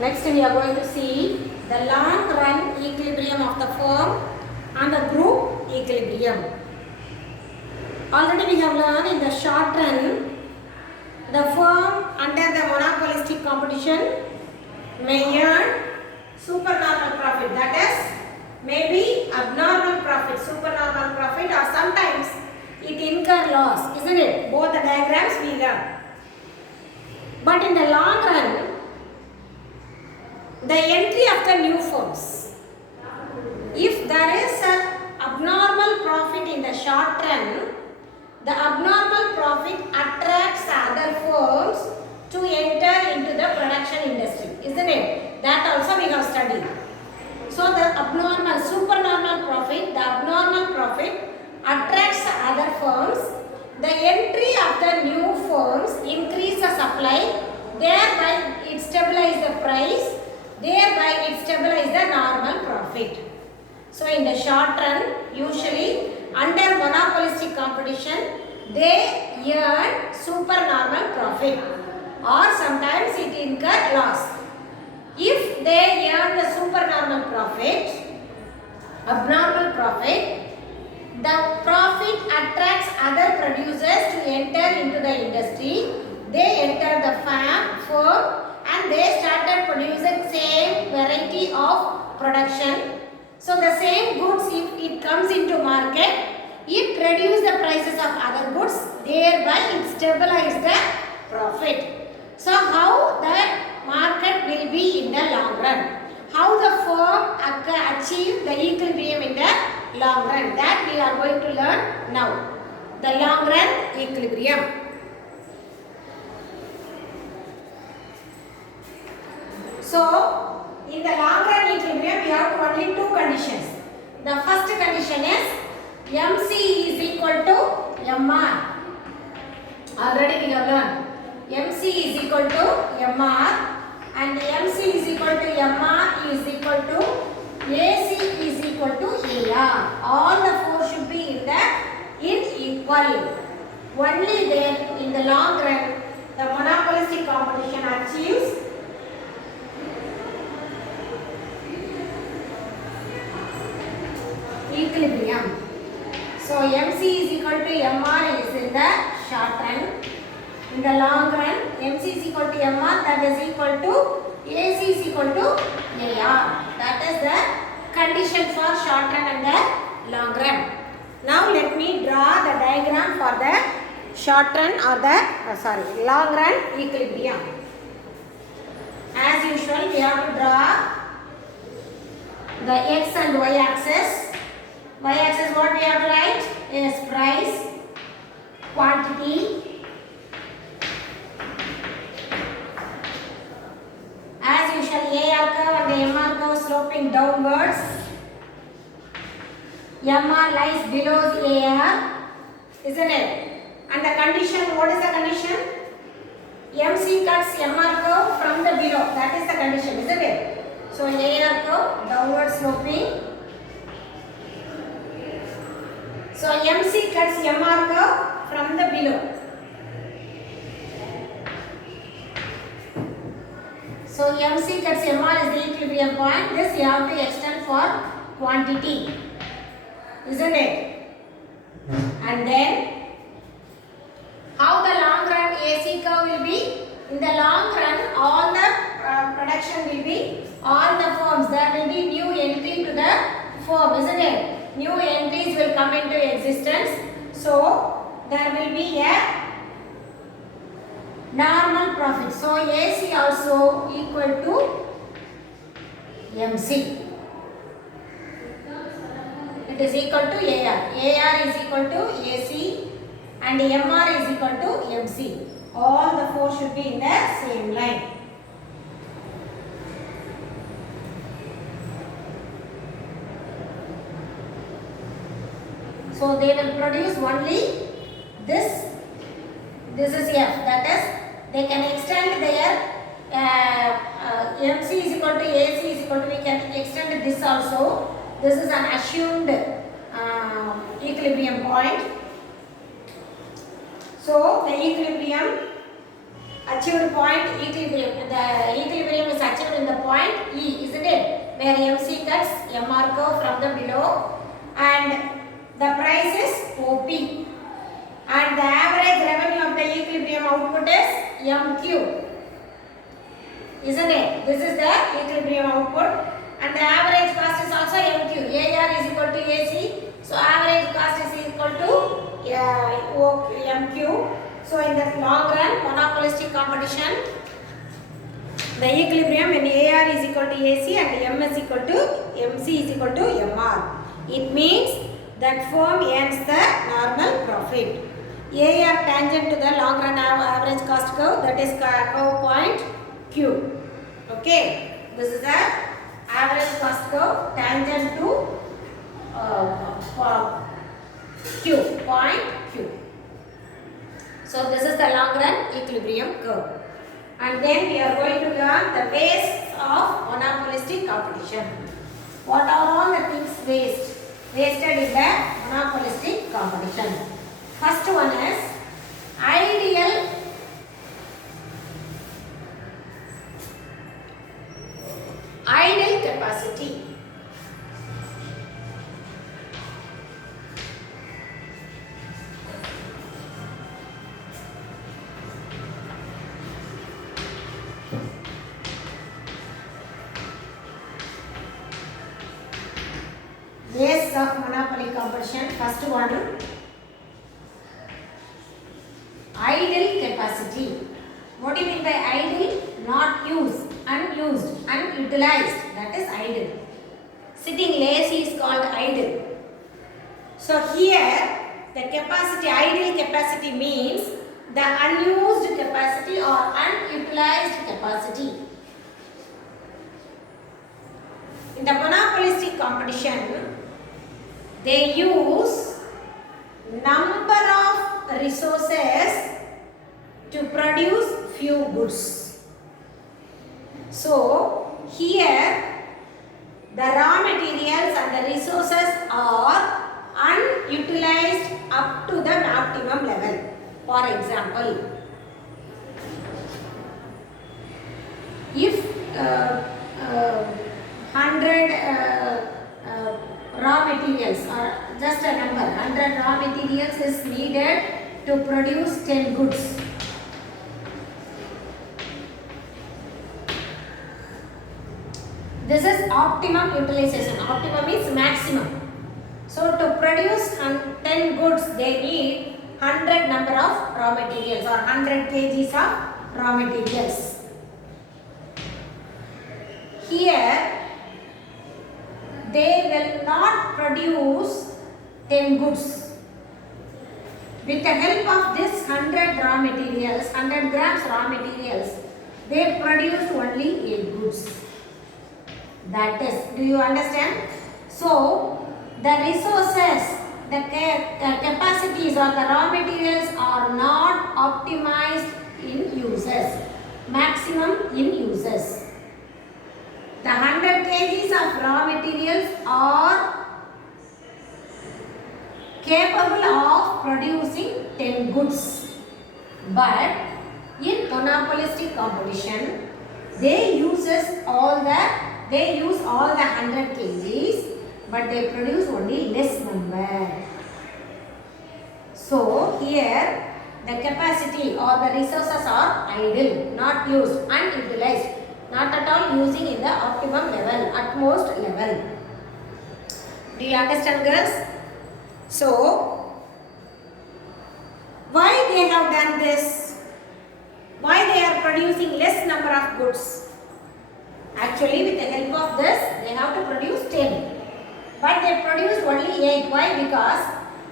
Next we are going to see the long run equilibrium of the firm and the group equilibrium. Already we have learned in the short run, the firm under the monopolistic competition may earn supernormal profit, that is maybe abnormal profit, supernormal profit, or sometimes it incur loss, isn't it? Both the diagrams we learn. But in the long run, the entry of the new firms, if there is an abnormal profit in the short run, the abnormal profit attracts other firms to enter into the production industry, isn't it? That also we have studied. So the abnormal, supernormal profit, the abnormal profit attracts other firms. The entry of the new firms increase the supply, thereby it stabilizes the price, thereby it stabilizes the normal profit. So in the short run, usually under monopolistic competition, they earn supernormal profit, or sometimes it incur loss. If they earn the supernormal profit, abnormal profit, the profit attracts other producers to enter into the industry. They enter the firm and they started producing same variety of production. So the same goods, if it comes into market, it reduces the prices of other goods, thereby it stabilizes the profit. So how the market will be in the long run? How the firm achieve the equilibrium in the long run? That we are going to learn now. The long run equilibrium. So in the long run equilibrium, we have only two conditions. The first condition is MC is equal to MR. Already we have learned. MC is equal to MR, and MC is equal to MR is equal to AC is equal to AR. All the four should be in equal. Only then in the long run, the monopolistic competition achieves equilibrium. So MC is equal to MR is in the short run. In the long run, MC is equal to MR, that is equal to AC is equal to AR. That is the condition for short run and the long run. Now let me draw the diagram for the short run or the long run equilibrium. As usual, we have to draw the X and Y axis. Y axis, what we have to write is price, quantity. As usual, AR curve and the MR curve sloping downwards. MR lies below the AR, isn't it? And the condition, what is the condition? MC cuts MR curve from the below. That is the condition, isn't it? So AR curve downward sloping. So MC cuts MR curve from the below. So MC cuts MR is the equilibrium point. This you have to extend for quantity, isn't it? And then how the long run AC curve will be? In the long run, all the production will be, all the firms, there will be new entry to the firm, isn't it? New entries will come into existence. So there will be a normal profit. So AC also equal to MC. It is equal to AR. AR is equal to AC and MR is equal to MC. All the four should be in the same line. So they will produce only this. This is F. That is, they can extend their MC is equal to AC is equal to, we can extend this also. This is an assumed equilibrium point. So the equilibrium achieved point, the equilibrium is achieved in the MR curve from the below, and the price is OP, and the average revenue of the equilibrium output is MQ, isn't it? This is the equilibrium output, and the average cost is also MQ. AR is equal to AC, so average cost is equal to MQ. So in the long run, monopolistic competition, the equilibrium when AR is equal to AC and M is equal to MC is equal to MR. It means that firm earns the normal profit. AR tangent to the long run average cost curve, that is curve point Q. Okay, this is the average cost curve tangent to Q, point Q. So this is the long run equilibrium curve. And then we are going to learn the ways of monopolistic competition. What are all the things wasted in the monopolistic competition? First one is ideal capacity. Ways of monopoly competition. First one, idle capacity. What do you mean by idle? Not used, unused, unutilized. That is idle. Sitting lazy is called idle. So here the capacity, ideal capacity means the unused capacity or unutilized capacity. In the monopolistic competition, they use number of resources to produce few goods. So here the raw materials and the resources are unutilized up to the optimum level. For example, if 100 raw materials, or just a number, 100 raw materials is needed to produce 10 goods. This is optimum utilization. Optimum means maximum. So to produce 10 goods, they need 100 number of raw materials or 100 kgs of raw materials. Here they will not produce 10 goods. With the help of this 100 raw materials, 100 grams raw materials, they produce only 8 goods. That is, do you understand? So the resources, the capacities or the raw materials are not optimized in uses, maximum in uses. The 100 kgs of raw materials are capable of producing 10 goods. But in monopolistic competition, they use all the 100 kgs, but they produce only less number. So here the capacity or the resources are idle, not used, unutilized, not at all using in the optimum level, utmost level. Do you understand, girls? So why they have done this? Why they are producing less number of goods? Actually, with the help of this, they have to produce 10. But they produce only 8. Why? Because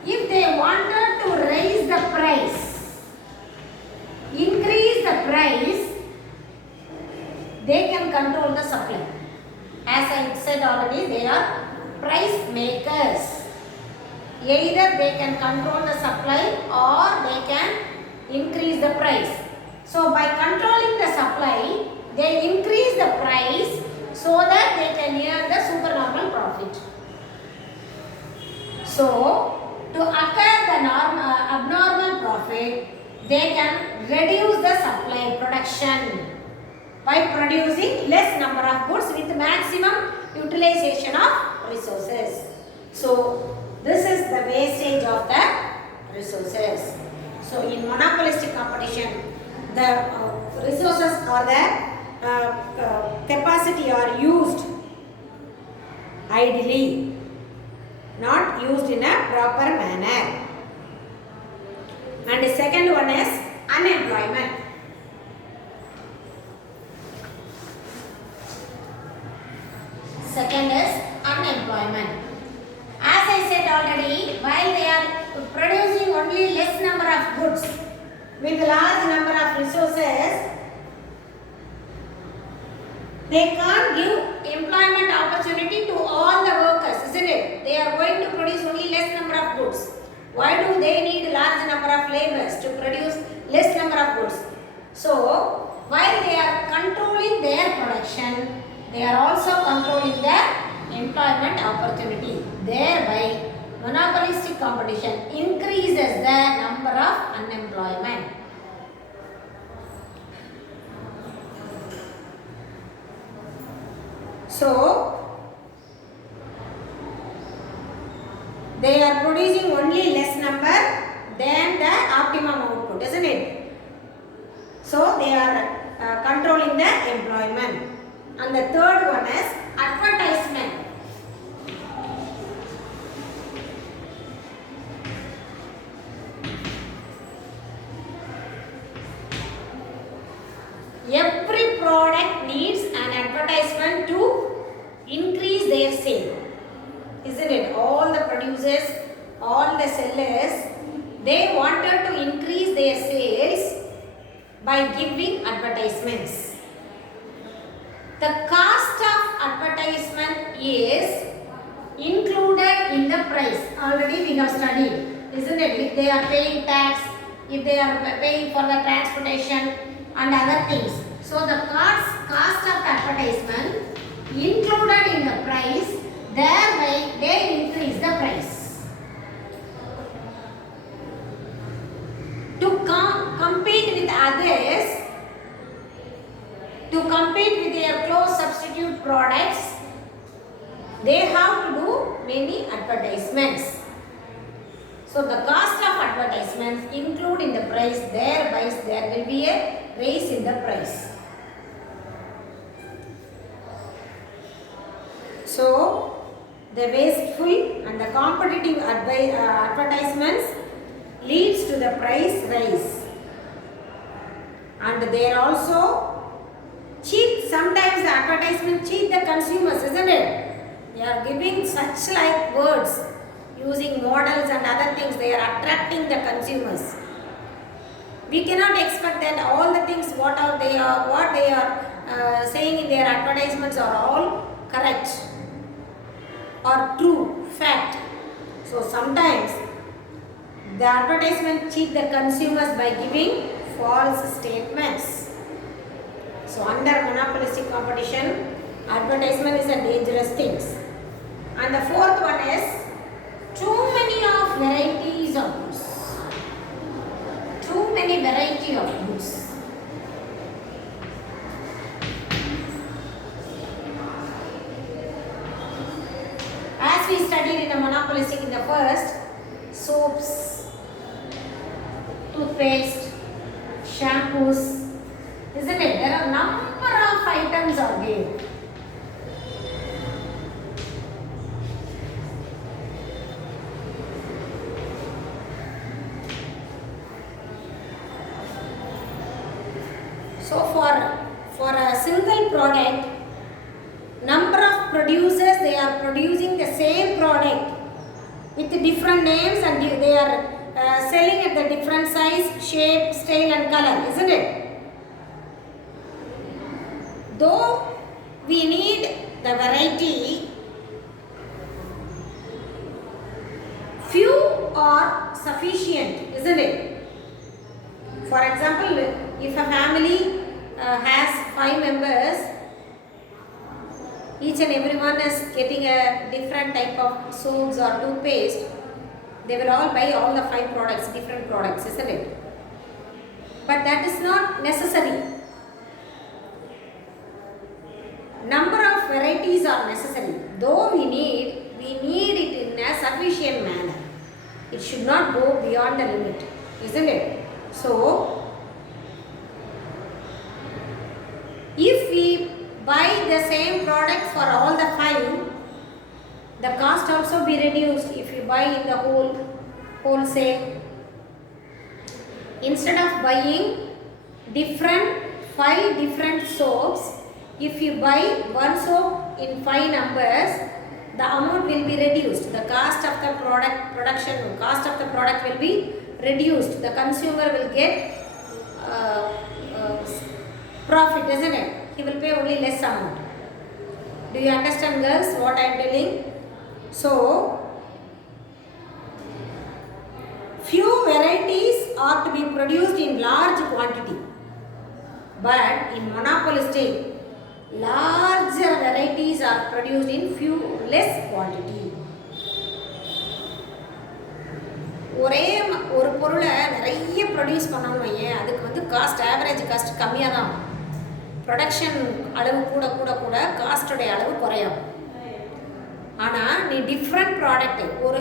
if they wanted to raise the price, increase the price, they can control the supply. As I said already, they are price makers. Either they can control the supply or they can increase the price. So by controlling the supply, they increase the price so that they can earn the supernormal profit. So to acquire the abnormal profit, they can reduce the supply production. by producing less number of goods with maximum utilization of resources. So this is the wastage of the resources. So in monopolistic competition, the resources or the capacity are used idly, not used in a proper manner. And the second one is unemployment. Second is unemployment. As I said already, while they are producing only less number of goods with large number of resources, they can't give employment opportunity to all the workers, isn't it? They are going to produce only less number of goods. Why do they need large number of laborers to produce less number of goods? So, while they are controlling their production, they are also controlling the employment opportunity. Thereby, monopolistic competition increases the number of unemployment. So, they are producing only less number than the optimum output, isn't it? So, they are controlling the employment. And the third one is advertisement. Every product needs an advertisement to increase their sale, isn't it? All the producers, all the sellers, they wanted to increase their sales by giving advertisements. The cost of advertisement is included in the price. Already we have studied, isn't it? If they are paying tax, if they are paying for the transportation and other things. So the cost of the advertisement included in the price, thereby they increase the price. To compete with others, to compete with their close substitute products, they have to do many advertisements. So the cost of advertisements include in the price, thereby there will be a raise in the price. So the wasteful and the competitive advertisements leads to the price rise. And they are also cheat, sometimes the advertisement cheat the consumers, isn't it? They are giving such like words, using models and other things, they are attracting the consumers. We cannot expect that all the things what they are saying in their advertisements are all correct or true, fact. So sometimes the advertisement cheat the consumers by giving false statements. So under monopolistic competition, advertisement is a dangerous thing. And the fourth one is too many of varieties of goods. Too many variety of goods. As we studied in the monopolistic in the first, soaps, toothpaste, shampoos, isn't it? There are a number of items are there. So for a single product, number of producers, they are producing the same product with different names and they are selling at the different size, shape, style and color, isn't it? Though we need the variety, few are sufficient, isn't it? For example, if a family has 5 members, each and everyone is getting a different type of soaps or toothpaste, they will all buy all the 5 products, different products, isn't it? But that is not necessary. number of varieties are necessary. Though we need it in a sufficient manner. It should not go beyond the limit, isn't it? So if we buy the same product for all the 5, the cost also be reduced. If you buy in the wholesale, instead of buying 5 different soaps, if you buy one soap in 5 numbers, the amount will be reduced. The cost of the cost of the product will be reduced. The consumer will get profit, isn't it? He will pay only less amount. Do you understand, girls, what I am telling? So few varieties are to be produced in large quantity, but in monopolistic, larger varieties are produced in few less quantity. ஒரு பொருளை நிறைய produce பண்ணணும் வையேன், அதுக்கு வந்து cost, average cost கம்மியாக தான், production அளவு கூட கூட கூட காஸ்டோடைய அளவு குறையும். ஆனால் நீ டிஃப்ரெண்ட் ப்ராடக்ட், ஒரு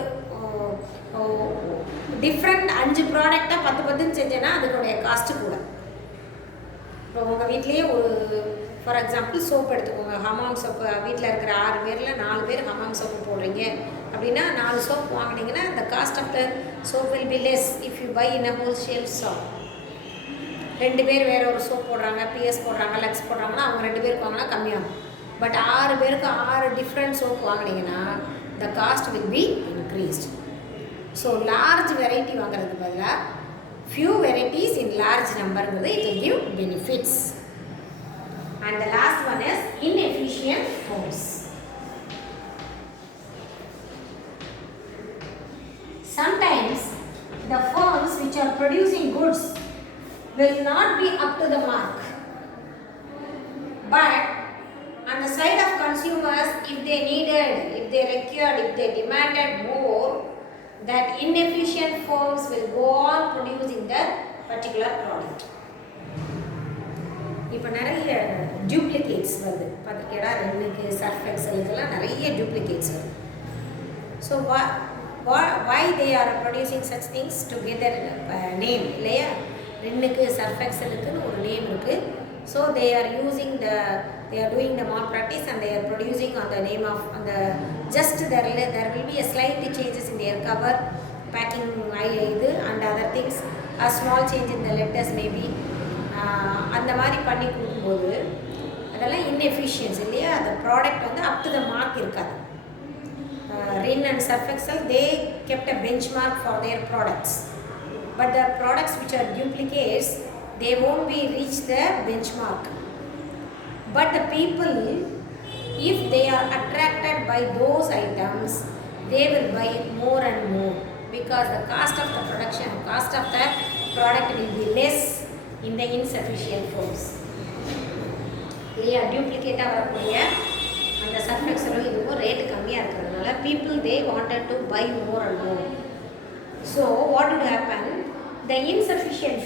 டிஃப்ரெண்ட் 5 ப்ராடக்டை 10 செஞ்சேன்னா அதுக்குடைய காஸ்ட்டு கூட. இப்போ உங்கள் வீட்லேயே ஒரு ஃபார் எக்ஸாம்பிள் சோப் எடுத்துக்கோங்க, ஹமாம் சோப்பு. வீட்டில் இருக்கிற 6 பேரில் 4 பேர் ஹமாம் சோப்பு போடுறீங்க அப்படின்னா 4 சோப் வாங்கினீங்கன்னா the cost of the soap will be less if you buy in a wholesale shop. 2 பேர் வேறு ஒரு சோப் போடுறாங்க, பிஎஸ் போடுறாங்க, லக்ஸ் போடுறாங்கன்னா அவங்க 2 பேருக்கு வாங்கினா கம்மியாகும். பட் 6 பேருக்கு 6 டிஃப்ரெண்ட் சோப் வாங்கினீங்கன்னா the cost will be increased. So large variety வாங்குறதுக்கு பதிலாக few varieties in large numberங்கிறது it will give benefits. And the last one is inefficient firms. Sometimes the firms which are producing goods will not be up to the mark, but on the side of consumers, if they needed, if they required, if they demanded more, that inefficient firms will go on producing that particular product. இப்போ நிறைய duplicates வருது, பார்த்துருக்கேடா, ரெண்டுக்கு surf எக்ஸலுக்கெல்லாம் நிறைய duplicates வருது. So why they are producing such things to get their name, இல்லையா? ரெண்டுக்கு surf எக்ஸலுக்குன்னு ஒரு name இருக்குது. So they are doing the malpractice and they are producing on the name of just there will be a slight changes in their cover, packing இது and other things, a small change in the letters maybe. அந்த மாதிரி பண்ணி கொடுக்கும்போது அதெல்லாம் inefficiency, இல்லையா? அந்த product வந்து up to the mark இருக்காது. Rin and Surf Excel, they kept a benchmark for their products, but the products which are duplicates, they won't be reach the benchmark. But the people, if they are attracted by those items, they will buy more and more, because the cost of the production, cost of the product will be less in the insufficient forms. இல்லையா? டூப்ளிகேட்டாக வரக்கூடிய அந்த surf எக்ஸலும் இதுவும் rate கம்மியாக இருக்கிறதுனால people they wanted to buy more and more. So what would happen? The inefficient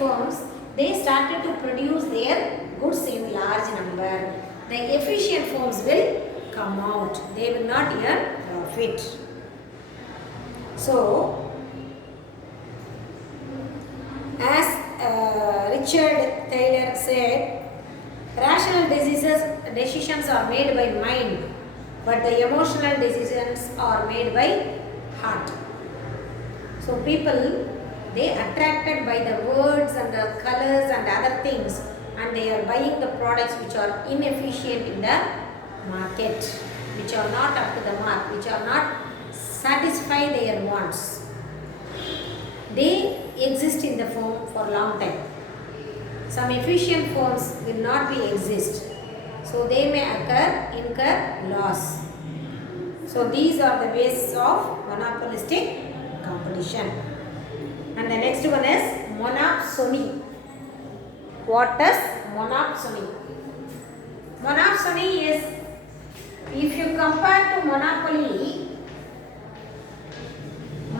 firms, they started to produce their goods in large number. The efficient firms will come out. They will not earn profit. So as Richard Taylor said, rational decisions are made by mind, but the emotional decisions are made by heart. So people, they attracted by the words and the colors and other things, and they are buying the products which are inefficient in the market, which are not up to the mark, which are not satisfy their wants. They exist in the firm for long time. Some efficient firms will not be exist, so they may incur loss. So these are the ways of monopolistic competition. And the next one is monopsony. What is monopsony? Monopsony is, if you compare to monopoly,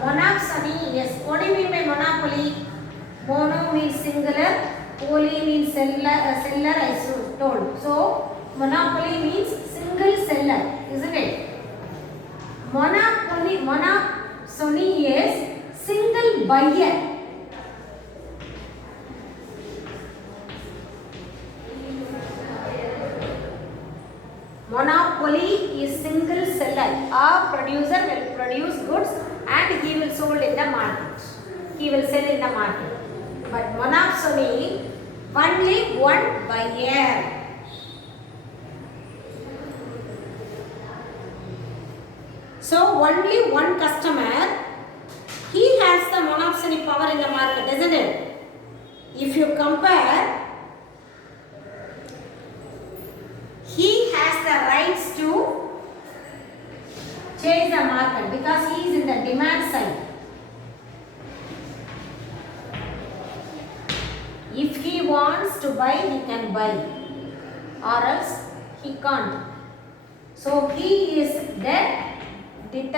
monopsony is, what do you mean by monopoly? Mono means singular, poly means seller, I told. So monopoly means single seller, isn't it? Monopsony is single buyer. Monopoly is single seller. A producer will produce goods and he will sold in the market. He will sell in the market. But monopsony, only one buyer. So only one customer, he has the monopsony power in the market, isn't it? If you compare, he has the rights to change the market because he is in the demand side. If he wants to buy, he can buy, or else he can't. So he is there. He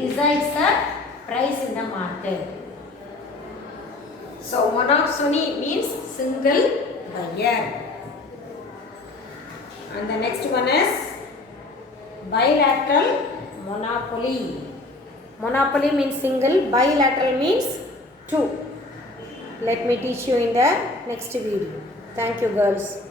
decides the price in the market. So monopsony means single buyer. And the next one is bilateral monopoly. Monopoly means single, bilateral means two. Let me teach you in the next video. Thank you, girls.